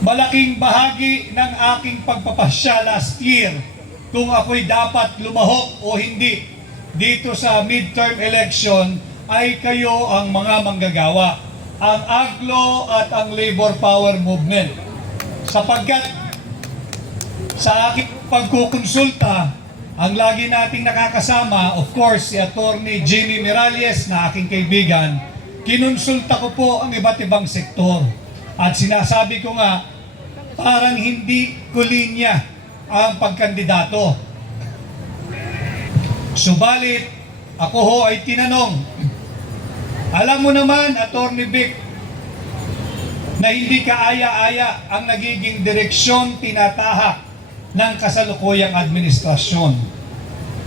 Malaking bahagi ng aking pagpapasya last year kung ako'y dapat lumahok o hindi dito sa midterm election ay kayo ang mga manggagawa, ang AGLO at ang Labor Power Movement. Sapagkat sa aking pagkukonsulta, ang lagi nating nakakasama, of course, si Attorney Jimmy Miralles na aking kaibigan, kinonsulta ko po ang iba't ibang sektor. At sinasabi ko nga, parang hindi ko linya ang pagkandidato. Subalit, ako ho ay tinanong, alam mo naman, Attorney Vic, na hindi kaaya-aya ang nagiging direksyon tinatahak ng kasalukuyang administrasyon.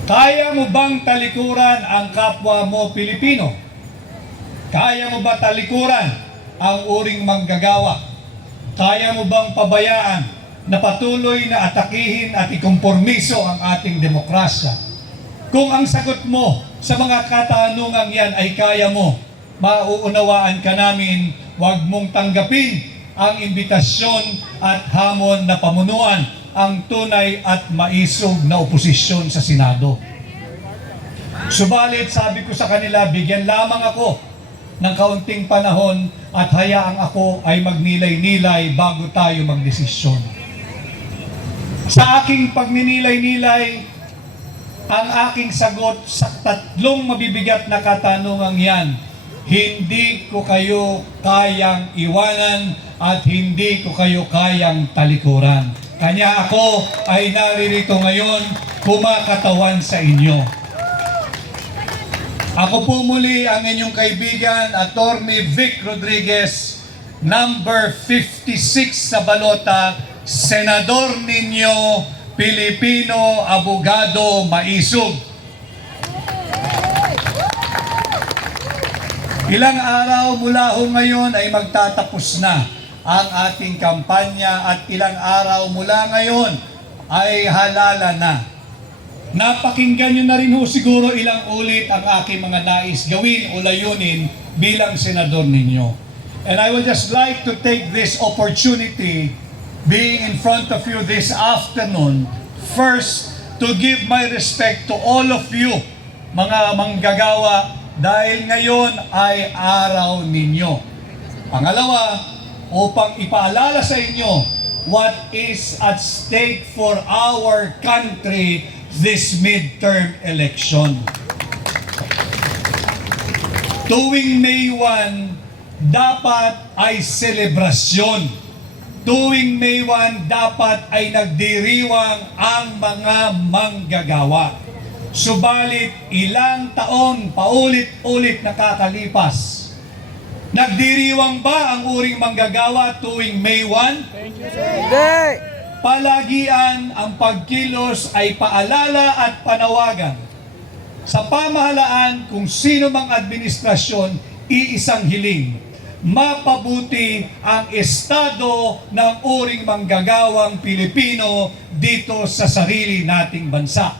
Kaya mo bang talikuran ang kapwa mo Pilipino? Kaya mo ba talikuran ang uring manggagawa? Kaya mo bang pabayaan na patuloy na atakihin at ikompormiso ang ating demokrasya? Kung ang sagot mo sa mga katanungang yan ay kaya mo, mauunawaan ka namin, huwag mong tanggapin ang imbitasyon at hamon na pamunuan ang tunay at maisog na oposisyon sa Senado. Subalit sabi ko sa kanila, bigyan lamang ako ng kaunting panahon at hayaang ako ay magnilay-nilay bago tayo magdesisyon. Sa aking pagninilay-nilay, ang aking sagot sa tatlong mabibigat na katanungang yan, hindi ko kayo kayang iwanan at hindi ko kayo kayang talikuran. Kanya ako ay naririto ngayon kumakatawan sa inyo. Ako po muli ang inyong kaibigan, Attorney Vic Rodriguez, number 56 sa balota, Senador ninyo, Pilipino, abogado, maisog. Ilang araw mula ho ngayon ay magtatapos na ang ating kampanya at ilang araw mula ngayon ay halala na. Napakinggan nyo na rin ho siguro ilang ulit ang aking mga nais gawin o layunin bilang senador ninyo. And I would just like to take this opportunity being in front of you this afternoon, first, to give my respect to all of you, mga manggagawa, dahil ngayon ay araw ninyo. Pangalawa, upang ipaalala sa inyo what is at stake for our country this midterm election. Tuwing May 1, dapat ay selebrasyon. Tuwing May 1, dapat ay nagdiriwang ang mga manggagawa. Subalit ilang taon paulit-ulit nakakalipas. Nagdiriwang ba ang uring manggagawa tuwing May 1? Hindi! Palagian ang pagkilos ay paalala at panawagan sa pamahalaan kung sino mang administrasyon, iisang hiling, mapabuti ang estado ng uring manggagawang Pilipino dito sa sarili nating bansa.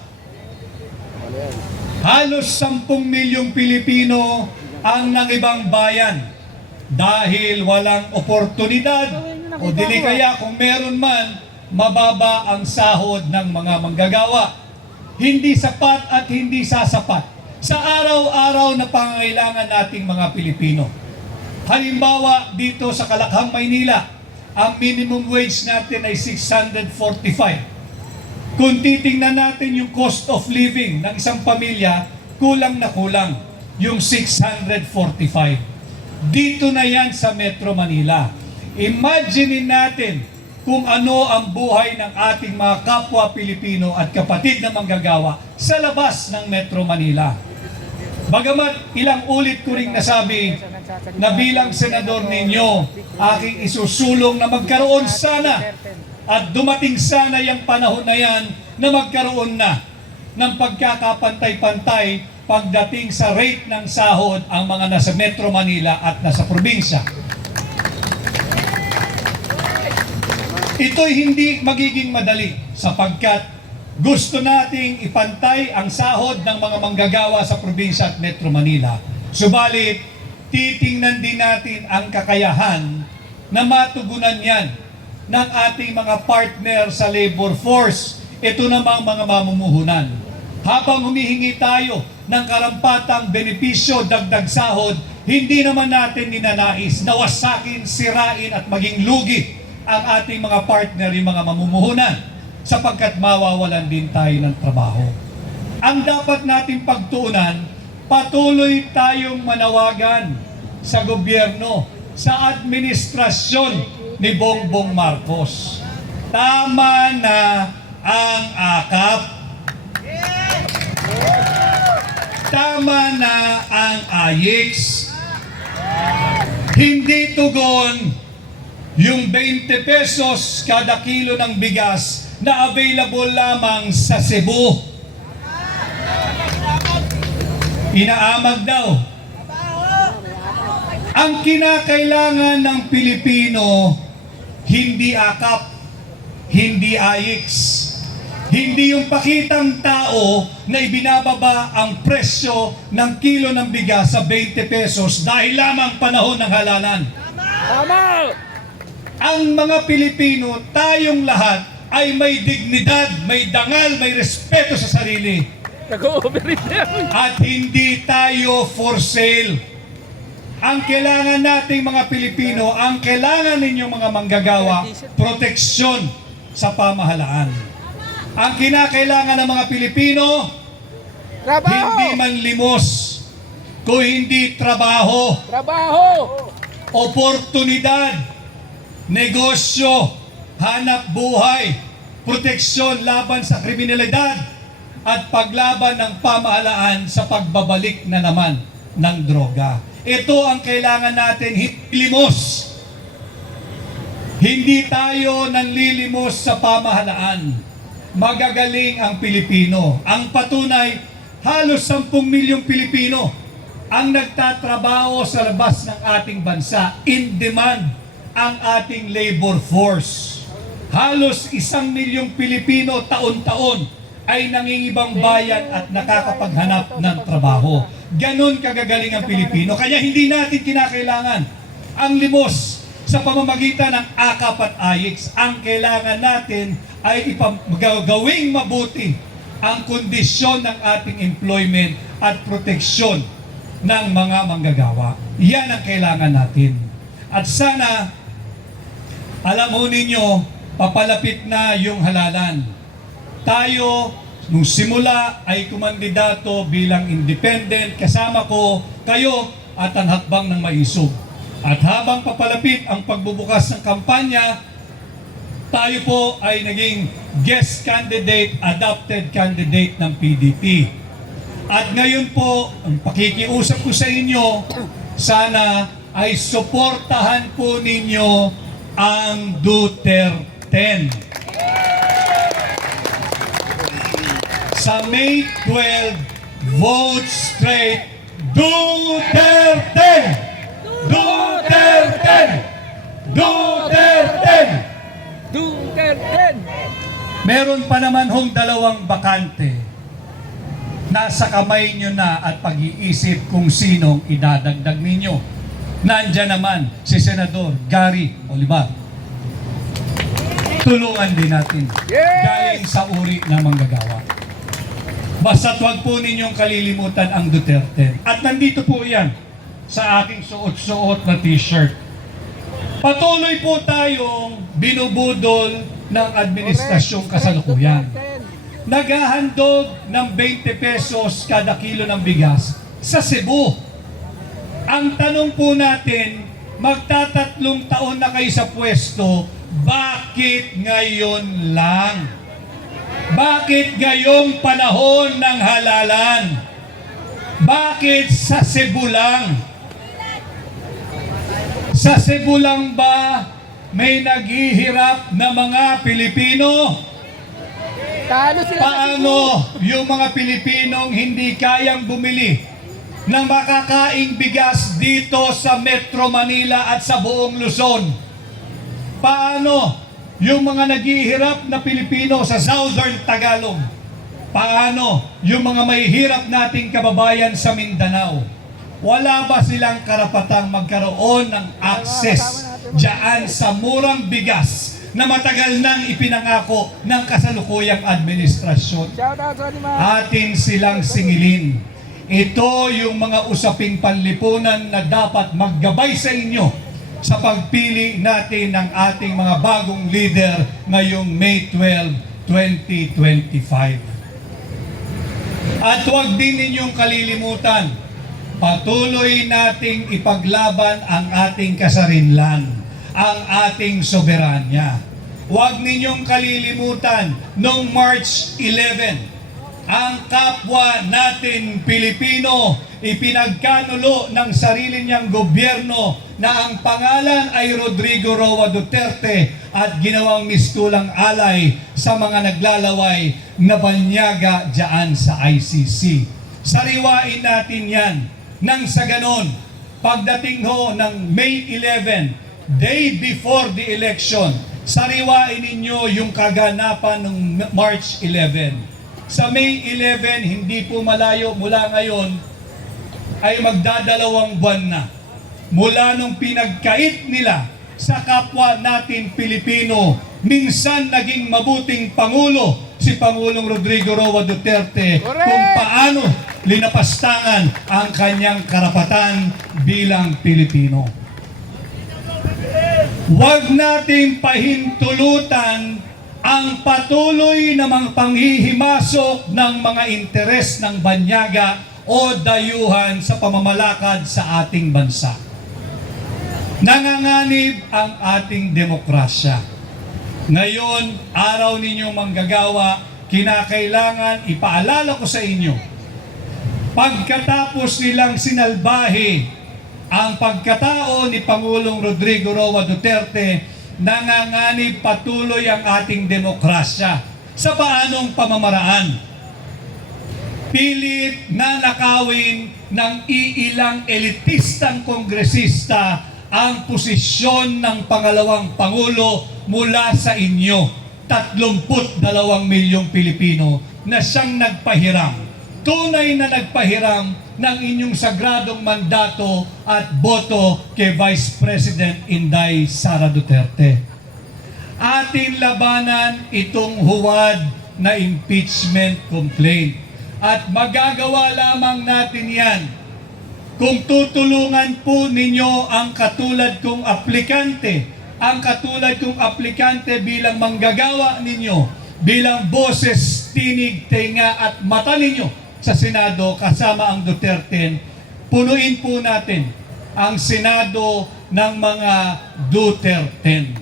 Halos 10 milyong Pilipino ang nangibang bayan dahil walang oportunidad o dili kaya kung meron man, mababa ang sahod ng mga manggagawa. Hindi sapat at hindi sasapat sa araw-araw na pangangailangan nating mga Pilipino. Halimbawa, dito sa Kalakhang, Maynila, ang minimum wage natin ay 645. Kung titingnan natin yung cost of living ng isang pamilya, kulang na kulang yung 645. Dito na yan sa Metro Manila. Imagine natin kung ano ang buhay ng ating mga kapwa Pilipino at kapatid na manggagawa sa labas ng Metro Manila. Bagamat ilang ulit ko ring nasabi na bilang senador ninyo, aking isusulong na magkaroon sana at dumating sana yung panahon na yan na magkaroon na ng pagkakapantay-pantay pagdating sa rate ng sahod ang mga nasa Metro Manila at nasa probinsya. Ito'y hindi magiging madali sapagkat gusto nating ipantay ang sahod ng mga manggagawa sa probinsya at Metro Manila. Subalit, titingnan din natin ang kakayahan na matugunan yan ng ating mga partner sa labor force. Ito namang mga mamumuhunan. Habang humihingi tayo ng karampatang benepisyo, dagdag sahod, hindi naman natin ninanais na wasakin, sirain at maging lugi ang ating mga partner, yung mga mamumuhunan, sapagkat mawawalan din tayo ng trabaho. Ang dapat natin pagtuunan, patuloy tayong manawagan sa gobyerno, sa administrasyon ni Bongbong Marcos. Tama na ang akap. Tama na ang AYIX. Hindi tugon yung 20 pesos kada kilo ng bigas na available lamang sa Cebu. Inaamag daw. Ang kinakailangan ng Pilipino, hindi akap, hindi AYIX, hindi yung pakitang tao na ibinababa ang presyo ng kilo ng bigas sa 20 pesos dahil lamang panahon ng halalan. Tama! Ang mga Pilipino, tayong lahat, ay may dignidad, may dangal, may respeto sa sarili. Nag-overeat na yan. At hindi tayo for sale. Ang kailangan nating mga Pilipino, ang kailangan ninyong mga manggagawa, proteksyon sa pamahalaan. Ang kinakailangan ng mga Pilipino, Trabaho! hindi manlimos, kung hindi trabaho, Trabaho! oportunidad, negosyo, hanap buhay, proteksyon laban sa kriminalidad, at paglaban ng pamahalaan sa pagbabalik na naman ng droga. Ito ang kailangan natin, hilimos. Hindi tayo nanlilimos sa pamahalaan. Magagaling ang Pilipino. Ang patunay, halos 10 milyong Pilipino ang nagtatrabaho sa labas ng ating bansa. In demand ang ating labor force. Halos 1 milyong Pilipino taon-taon ay nangingibang bayan at nakakapaghanap ng trabaho. Ganon kagagaling ang Pilipino. Kaya hindi natin kinakailangan ang limos sa pamamagitan ng AKAP at AYIX. Ang kailangan natin ay gawing mabuti ang kondisyon ng ating employment at proteksyon ng mga manggagawa. Yan ang kailangan natin. At sana, alam mo ninyo, papalapit na yung halalan. Tayo, nung simula ay kumandidato bilang independent, kasama ko kayo at ang hakbang ng maisog. At habang papalapit ang pagbubukas ng kampanya, tayo po ay naging guest candidate, adopted candidate ng PDP. At ngayon po, ang pakikiusap ko sa inyo, sana ay suportahan po ninyo ang Duterte. Sa May 12, vote straight Duterte! Duterte! Duterte! Duterte! Meron pa naman hong 2 bakante. Nasa kamay nyo na at pag-iisip kung sinong idadagdag ninyo. Nandyan naman si Senador Gary Olivar. Tulungan din natin. Yes! Galing sa uri ng manggagawa. Basta't wag po ninyong kalilimutan ang Duterte. At nandito po yan sa aking suot-suot na t-shirt. Patuloy po tayong binubudol ng administrasyong kasalukuyan. Naghahandog ng 20 pesos kada kilo ng bigas sa Cebu. Ang tanong po natin, magtatatlong taon na kayo sa pwesto, bakit ngayon lang? Bakit ngayong panahon ng halalan? Bakit sa Cebu lang? Sa Cebu lang ba may naghihirap na mga Pilipino? Paano sila? Paano yung mga Pilipinong hindi kayang bumili ng makakaing bigas dito sa Metro Manila at sa buong Luzon? Paano yung mga naghihirap na Pilipino sa Southern Tagalog? Paano yung mga may hirap nating kababayan sa Mindanao? Wala ba silang karapatang magkaroon ng access diyan sa murang bigas na matagal nang ipinangako ng kasalukuyang administrasyon. Shout out sa lima. Atin silang singilin. Ito yung mga usaping panlipunan na dapat maggabay sa inyo sa pagpili natin ng ating mga bagong leader ngayong May 12, 2025. At huwag din ninyong kalilimutan, patuloy nating ipaglaban ang ating kasarinlan, ang ating soberanya. Huwag ninyong kalilimutan, noong March 11, ang kapwa natin Pilipino ipinagkanulo ng sarili niyang gobyerno na ang pangalan ay Rodrigo Roa Duterte at ginawang mistulang alay sa mga naglalaway na banyaga dyan sa ICC. Sariwain natin yan nang sa ganon, pagdating ho ng May 11, day before the election, sariwain ninyo yung kaganapan ng March 11. Sa May 11, hindi po malayo mula ngayon, ay magdadalawang buwan na. Mula nung pinagkait nila sa kapwa natin Pilipino, minsan naging mabuting Pangulo si Pangulong Rodrigo Roa Duterte kung paano linapastangan ang kanyang karapatan bilang Pilipino. Huwag nating pahintulutan ang patuloy na mga panghihimasok ng mga interes ng banyaga o dayuhan sa pamamalakad sa ating bansa. Nanganganib ang ating demokrasya. Ngayon, araw ninyong manggagawa, kinakailangan ipaalala ko sa inyo, pagkatapos nilang sinalbahe ang pagkatao ni Pangulong Rodrigo Roa Duterte, nanganganib patuloy ang ating demokrasya. Sa paanong pamamaraan? Pilit na nakawin ng iilang elitistang kongresista ang posisyon ng pangalawang Pangulo mula sa inyo, 32 milyong Pilipino na siyang nagpahiram, tunay na nagpahiram ng inyong sagradong mandato at boto kay Vice President Inday Sara Duterte. Ating labanan itong huwad na impeachment complaint at magagawa lamang natin yan kung tutulungan po ninyo ang katulad kong aplikante, bilang manggagawa ninyo, bilang boses, tinig, tenga at mata ninyo sa Senado kasama ang Duterte. Punuin po natin ang Senado ng mga Duterte.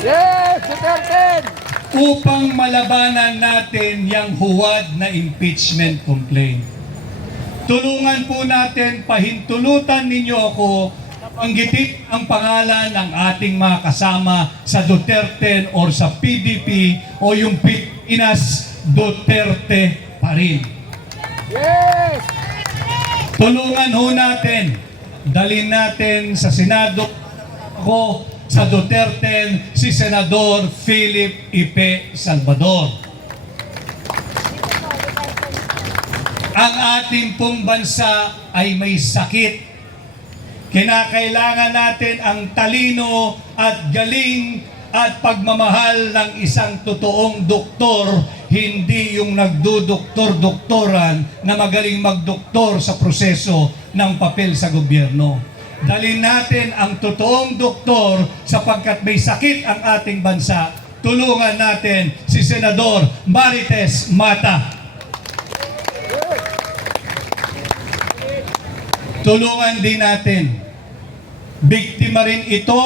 Yes, Duterte! Upang malabanan natin yung huwad na impeachment complaint. Tulungan po natin, pahintulutan ninyo ako na panggitin ang pangalan ng ating mga kasama sa Duterte or sa PDP o yung Pilipinas Duterte pa rin. Yes! Tulungan ho natin, dalhin natin sa Senado ako sa Duterte si Senador Philip Ipe Salvador. Ang ating pong bansa ay may sakit. Kinakailangan natin ang talino at galing at pagmamahal ng isang totoong doktor, hindi yung nagdudoktor-doktoran na magaling magdoktor sa proseso ng papel sa gobyerno. Dalhin natin ang totoong doktor sapagkat may sakit ang ating bansa. Tulungan natin si Senador Marites Mata. Tulungan din natin. Biktima rin ito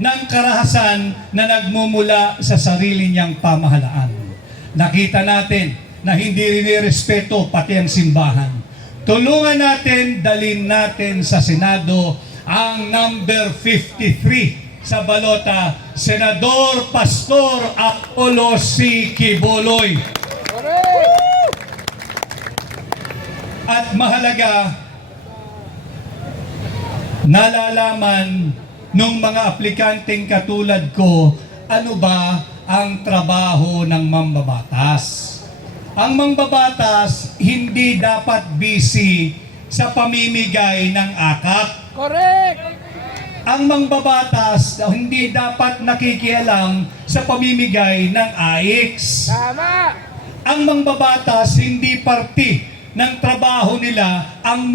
ng karahasan na nagmumula sa sarili niyang pamahalaan. Nakita natin na hindi rin irespeto pati ang simbahan. Tulungan natin, dalhin natin sa Senado ang number 53 sa balota, Senador Pastor Apollo C. Quiboloy. At mahalaga, nalalaman nung mga aplikanteng katulad ko, ano ba ang trabaho ng mambabatas. Ang mambabatas hindi dapat busy sa pamimigay ng akap. Correct! ang mangbabatas hindi dapat nakikialam sa pamimigay ng AIX. Tama. Ang mangbabatas hindi parte ng trabaho nila ang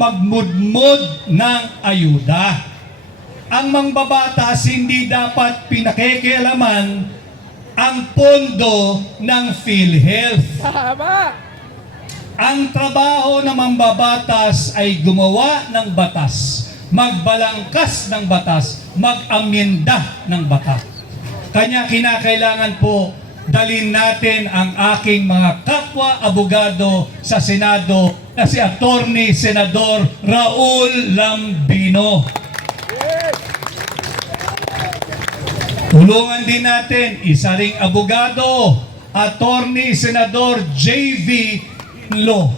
magmudmod ng ayuda. Ang mangbabatas hindi dapat pinakikialaman ang pondo ng PhilHealth. Tama. Ang trabaho ng mambabatas ay gumawa ng batas, magbalangkas ng batas, mag-amyenda ng batas. Kanya kinakailangan po dalhin natin ang aking mga kapwa abogado sa Senado na si Attorney Senador Raul Lambino. Yes. Tulungan din natin isa ring abogado, Attorney Senador J.V. Lo.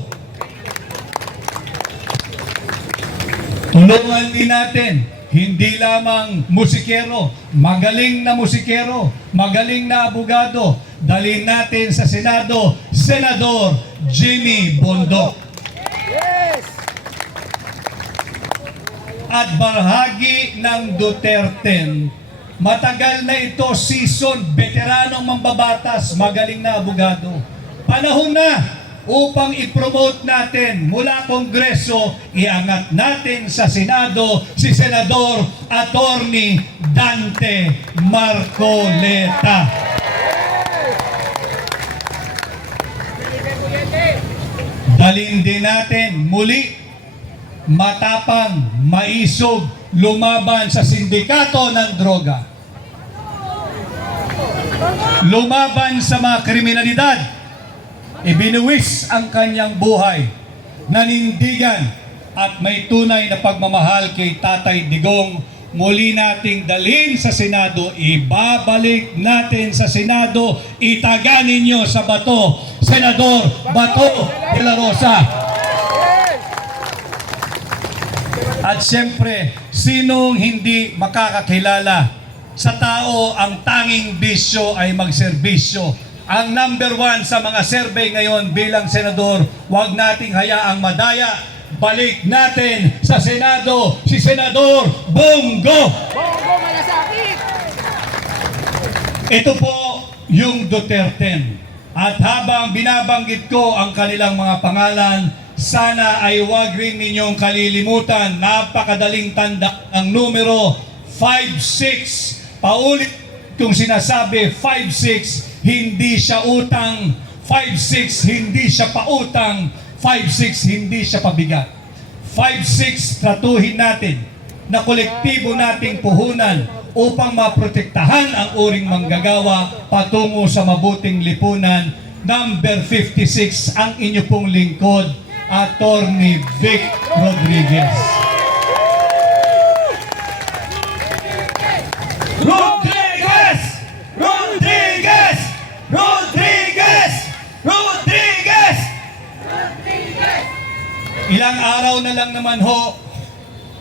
Tulungan din natin, hindi lamang musikero, magaling na musikero, magaling na abogado, dalhin natin sa Senado, Senador Jimmy Bondoc. Yes. At bahagi ng Duterte, matagal na ito season, veteranong mambabatas, magaling na abogado. Panahon na upang i-promote natin mula Kongreso, iangat natin sa Senado si Senador Attorney Dante Marcoleta. Dalhin din natin muli matapang, maisog, lumaban sa sindikato ng droga. Lumaban sa mga kriminalidad. Ibinuwis ang kanyang buhay. Nanindigan at may tunay na pagmamahal kay Tatay Digong. Muli nating dalhin sa Senado, ibabalik natin sa Senado, itaga ninyo sa bato, Senador Bato de la Rosa. At siyempre, sinong hindi makakakilala sa tao ang tanging bisyo ay magserbisyo. Ang number 1 sa mga survey ngayon bilang senador, huwag nating hayaang madaya. Balik natin sa Senado si Senador Bongo. Bongo Malasakit. Ito po yung Duterte. At habang binabanggit ko ang kanilang mga pangalan, sana ay huwag rin ninyong kalilimutan, napakadaling tanda ang numero 5-6. Paulit kung sinasabi 5-6, hindi siya utang. 5-6, hindi siya pautang. 5-6, hindi siya pabigat. 5-6, tratuhin natin na kolektibo nating puhunan upang maprotektahan ang uring manggagawa patungo sa mabuting lipunan. Number 56, ang inyo pong lingkod, Attorney Vic Rodriguez. Rodriguez! Rodriguez! Rodriguez! Rodriguez! Ilang araw na lang naman ho,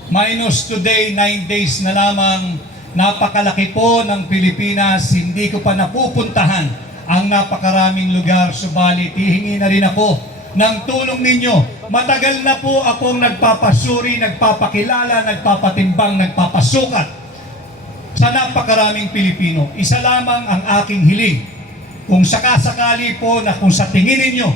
minus today, 9 days na lamang, napakalaki po ng Pilipinas, hindi ko pa napupuntahan ang napakaraming lugar, subalit hihingi na rin ako ng tulong ninyo. Matagal na po akong nagpapasuri, nagpapakilala, nagpapatimbang, nagpapasukat sa napakaraming Pilipino. Isa lamang ang aking hiling. Kung sakasakali po na kung sa tingin ninyo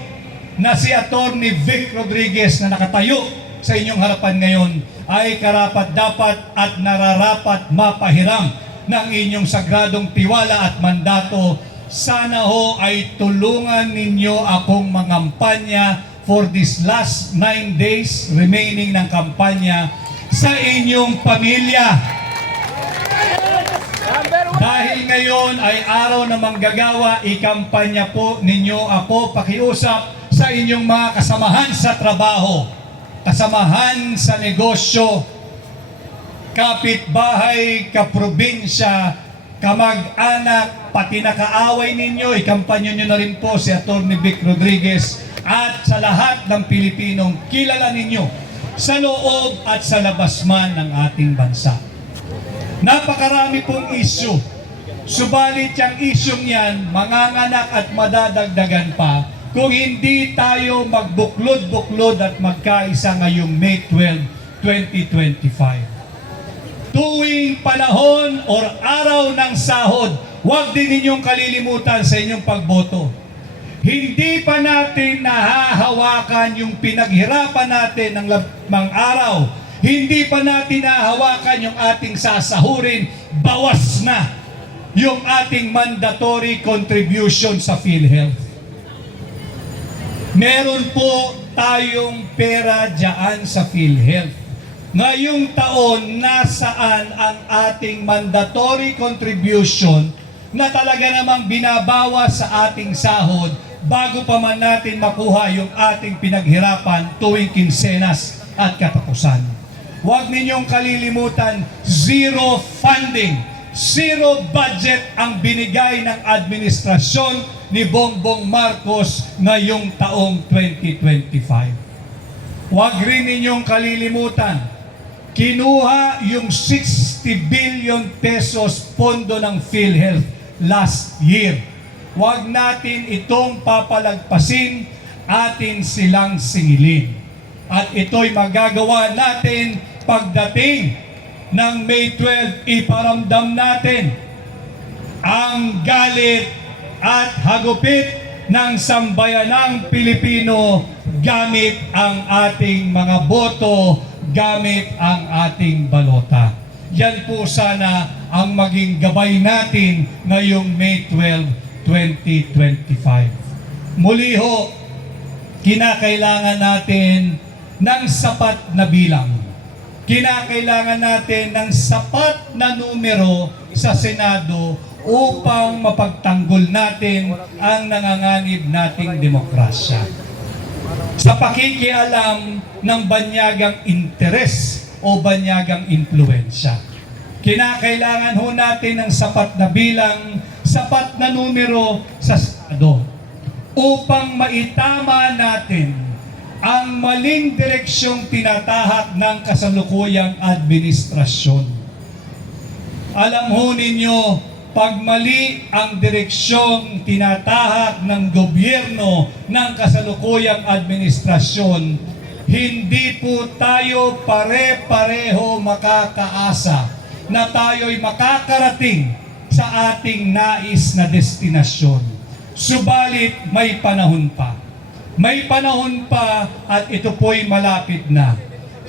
na si Attorney Vic Rodriguez na nakatayo sa inyong harapan ngayon ay karapat-dapat at nararapat mapahiram ng inyong sagradong tiwala at mandato, sana ho ay tulungan ninyo akong mangampanya for this last 9 days remaining ng kampanya sa inyong pamilya. Dahil ngayon ay araw na manggagawa, ikampanya po ninyo ako, pakiusap sa inyong mga kasamahan sa trabaho, kasamahan sa negosyo, kapitbahay, kaprobinsya, kamag-anak, pati na kaaway ninyo, ikampanyo nyo na rin po si Attorney Vic Rodriguez at sa lahat ng Pilipinong kilala ninyo sa loob at sa labas man ng ating bansa. Napakarami pong issue. Subalit yung isyong yan, manganganak at madadagdagan pa kung hindi tayo magbuklod-buklod at magkaisa ngayong May 12, 2025. tuwing panahon or araw ng sahod, huwag din ninyong kalilimutan sa inyong pagboto. Hindi pa natin nahahawakan yung pinaghirapan natin ng lamang araw. Hindi pa natin nahahawakan yung ating sasahurin. Bawas na yung ating mandatory contribution sa PhilHealth. Meron po tayong pera dyan sa PhilHealth. Ngayong taon, nasaan ang ating mandatory contribution na talaga namang binabawas sa ating sahod bago pa man natin makuha yung ating pinaghirapan tuwing kinsenas at katapusan. Huwag ninyong kalilimutan, zero funding, zero budget ang binigay ng administrasyon ni Bongbong Marcos ngayong taong 2025. Huwag rin ninyong kalilimutan, kinuha yung 60 billion pesos pondo ng PhilHealth last year. Huwag natin itong papalagpasin, atin silang singilin. At ito'y magagawa natin pagdating ng May 12, iparamdam natin ang galit at hagupit ng sambayanang Pilipino gamit ang ating mga boto, gamit ang ating balota. Yan po sana ang maging gabay natin ngayong May 12, 2025. Muli ho, kinakailangan natin ng sapat na bilang. Kinakailangan natin ng sapat na numero sa Senado upang mapagtanggol natin ang nanganganib nating demokrasya. Sa pakikialam ng banyagang interes o banyagang impluensya, kinakailangan ho natin ng sapat na bilang, sapat na numero sa Senado upang maitama natin ang maling direksyong tinatahak ng kasalukuyang administrasyon. Alam ho ninyo, pag mali ang direksyong tinatahak ng gobyerno ng kasalukuyang administrasyon, hindi po tayo pare-pareho makakaasa na tayo'y makakarating sa ating nais na destinasyon. Subalit may panahon pa. May panahon pa at ito po'y malapit na.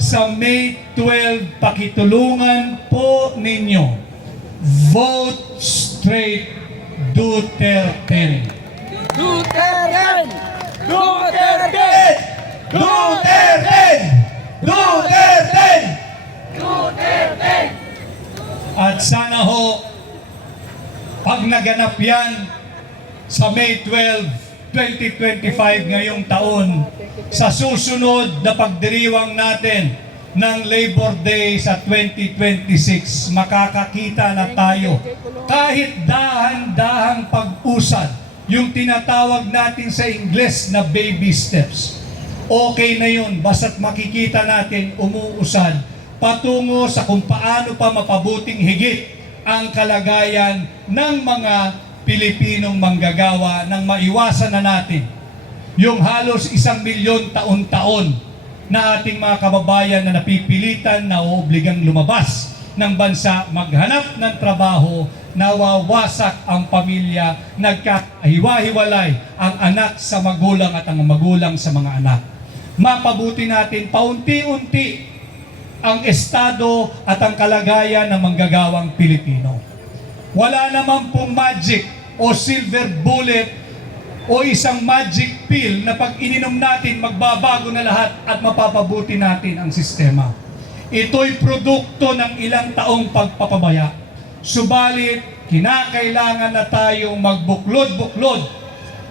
Sa May 12, pakitulungan po ninyo. Vote straight Duterte. Duterte! Duterte! Duterte! Duterte! Duterte! At sana ho, pag naganap yan sa May 12, 2025 ngayong taon, sa susunod na pagdiriwang natin ng Labor Day sa 2026, makakakita na tayo kahit dahan-dahang pag-usad, yung tinatawag natin sa Ingles na baby steps. Okay na yun, basta't makikita natin umuusad patungo sa kung paano pa mapabuting higit ang kalagayan ng mga Pilipinong manggagawa nang maiwasan na natin yung halos 1 milyon taon-taon na ating mga kababayan na napipilitan na uobligang lumabas ng bansa, maghanap ng trabaho, nawawasak ang pamilya, nagkakahiwa-hiwalay ang anak sa magulang at ang magulang sa mga anak. Mapabuti natin paunti-unti ang estado at ang kalagayan ng manggagawang Pilipino. Wala naman pong magic o silver bullet o isang magic pill na pag ininom natin, magbabago na lahat at mapapabuti natin ang sistema. Ito'y produkto ng ilang taong pagpapabaya. Subalit, kinakailangan na tayong magbuklod-buklod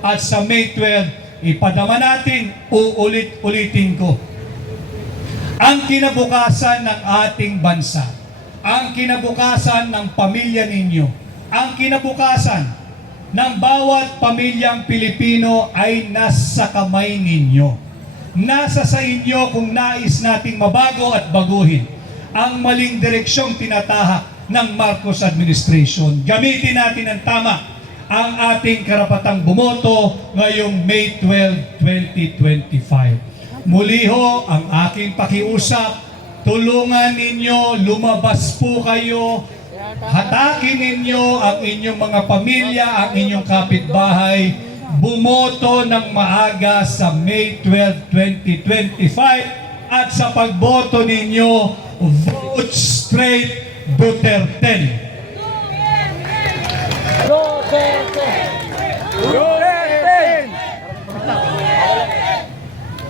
at sa May 12, ipadama natin, uulit-ulitin ko. Ang kinabukasan ng ating bansa, ang kinabukasan ng pamilya ninyo, ang kinabukasan ng bawat pamilyang Pilipino ay nasa kamay ninyo. Nasa sa inyo kung nais nating mabago at baguhin ang maling direksyong tinatahak ng Marcos administration. Gamitin natin ang tama ang ating karapatang bumoto ngayong May 12, 2025. Muli ho ang aking pakiusap tulungan ninyo, lumabas po kayo, hatakin ninyo ang inyong mga pamilya, ang inyong kapitbahay, bumoto ng maaga sa May 12, 2025 at sa pagboto ninyo, vote straight Duterte. Duterte! Duterte!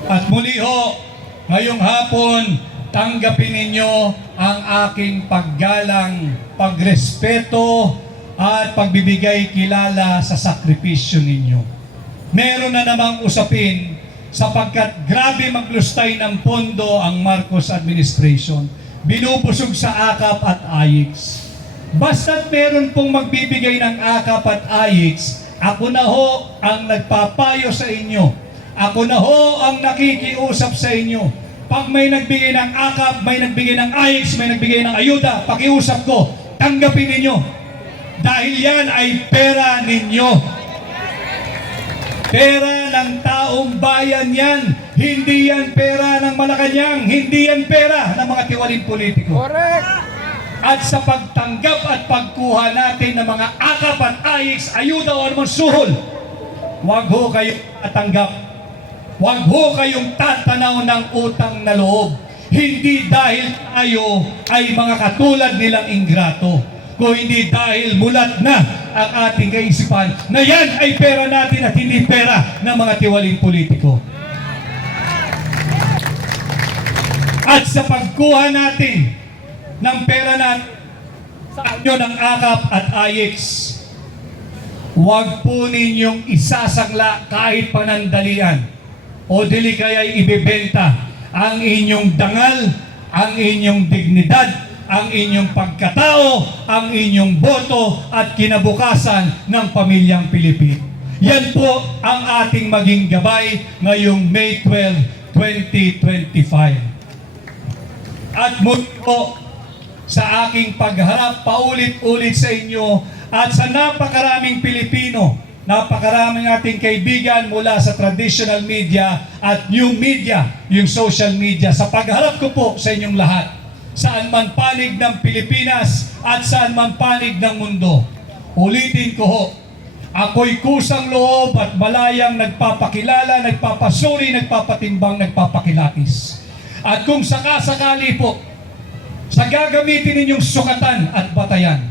At muli ho, ngayong hapon, tanggapin ninyo ang aking paggalang, pagrespeto at pagbibigay kilala sa sakripisyo ninyo. Meron na namang usapin sapagkat grabe maglustay ng pondo ang Marcos administration. Binubusog sa AKAP at AIX. Basta't meron pong magbibigay ng AKAP at AIX, ako na ho ang nagpapayo sa inyo. Ako na ho ang nakikiusap sa inyo. Pag may nagbigay ng AKAP, may nagbigay ng AIX, may nagbigay ng ayuda, pakiusap ko, tanggapin ninyo. Dahil yan ay pera ninyo. Pera ng taong bayan yan. Hindi yan pera ng Malacanang. Hindi yan pera ng mga tiwaling politiko. Correct! At sa pagtanggap at pagkuha natin ng mga AKAP at AIX, ayuda o anumang suhol, wag ho kayong tatanggap. Wag ho kayong tatanaw ng utang na loob. Hindi dahil tayo ay mga katulad nilang ingrato, kung hindi dahil mulat na ang ating kaisipan na yan ay pera natin at hindi pera ng mga tiwaling politiko. At sa pagkuha natin ng pera natin sa inyo ng AKAP at AIX, huwag po ninyong isasangla kahit panandalian o dili kaya ibebenta ang inyong dangal, ang inyong dignidad, ang inyong pagkatao, ang inyong boto at kinabukasan ng pamilyang Pilipino. Yan po ang ating maging gabay ngayong May 12, 2025. At muli po sa aking pagharap paulit-ulit sa inyo at sa napakaraming Pilipino, napakaraming ating kaibigan mula sa traditional media at new media, yung social media, sa pagharap ko po sa inyong lahat, saan man panig ng Pilipinas at saan man panig ng mundo. Ulitin ko ho, ako'y kusang loob at malayang nagpapakilala, nagpapasuri, nagpapatimbang, nagpapakilatis. At kung sakasakali po, sa gagamitin ninyong sukatan at batayan,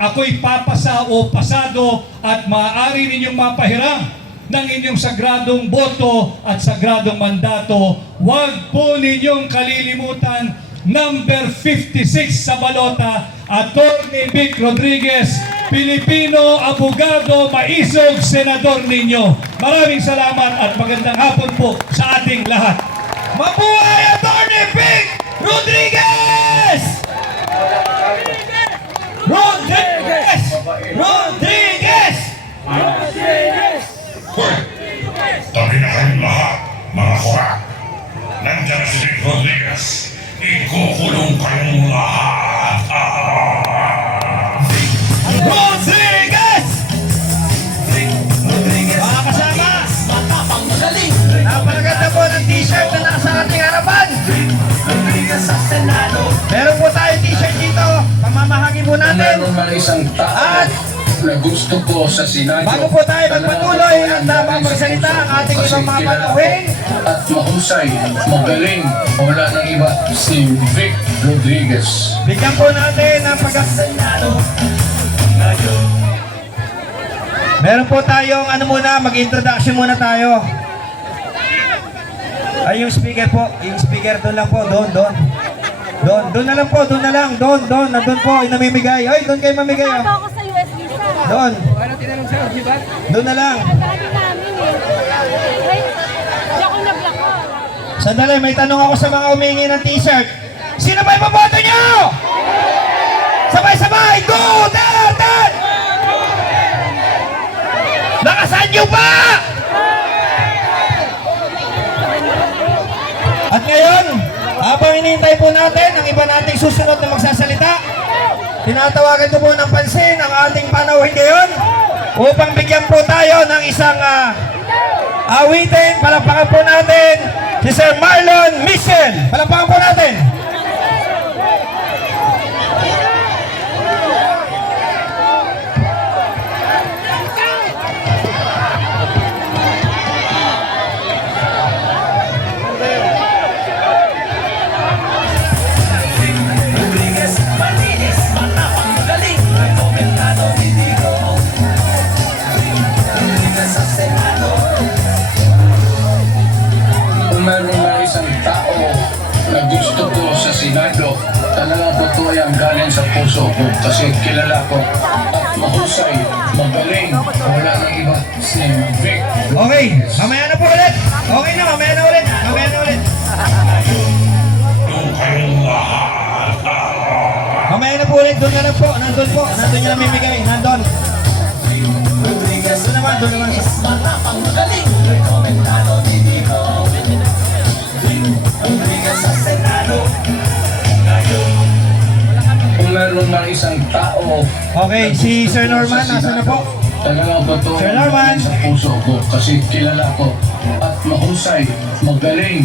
ako'y papasa o pasado at maaari ninyong mapahiram ng inyong sagradong boto at sagradong mandato. Huwag po ninyong kalilimutan number 56 sa balota, Atty. Vic Rodriguez, Pilipino, abogado, maisog, senador ninyo. Maraming salamat at magandang hapon po sa ating lahat. Mabuhay Atty. Vic Rodriguez! Rodriguez! Rodriguez! Rodriguez! Hoy! Tabi na kayong lahat, mga kurak! Nandiyan si Vic Rodriguez! Ikukulong kayong lahat! Rodriguez! Mga kasama, matapang magaling. Napakaganda po ng t-shirt na nasa ating harapan. Rodriguez sa Senado. Meron po tayo t-shirt dito. Pamamahagi po natin. Meron man isang tao na gusto ko sa Senado. Bago po tayo magpatuloy at magsalita ang ating ibang mga panauhin. At mahusay, magaling, wala nang iba, si Vic Rodriguez. Bigyan po natin ang pag-Senado. Meron po tayong ano muna, mag-introduction muna tayo. Ay, yung speaker po, yung speaker doon lang po, doon na lang po, doon na lang, doon, nandun po, yung namimigay. Ay, doon kayo mamigay, Ano oh. ako sa US visa? Doon. Doon na lang. Dati namin eh. Wait, hindi ako nag-block ko. Sandali, may tanong ako sa mga humingi ng t-shirt. Sino ba ipaboto nyo? Sabay-sabay, go! Datan! Lakasan nyo pa! At ngayon, habang hinihintay po natin ang iba nating susunod na magsasalita, tinatawagan ko po ng pansin ang ating panauhin ngayon upang bigyan po tayo ng isang awitin. Palakpakan po natin si Sir Marlon Michel. Palakpakan po natin. mahusay, magaling, wala nang iba, si Vic. Okay, mamaya na po ulit. Okay na, mamaya na ulit. Mamaya na ulit. Yung kayong lahat. Mamaya na po ulit. Doon na lang po. Nandun po. Nandun niya namimigay. Nandun. Doon naman, doon naman. Kung meron man isang tao, Okay, si Sir Norman, nasa na po? talagang bato Sir Norman. sa puso ko kasi kilala ko at mahusay, magaling.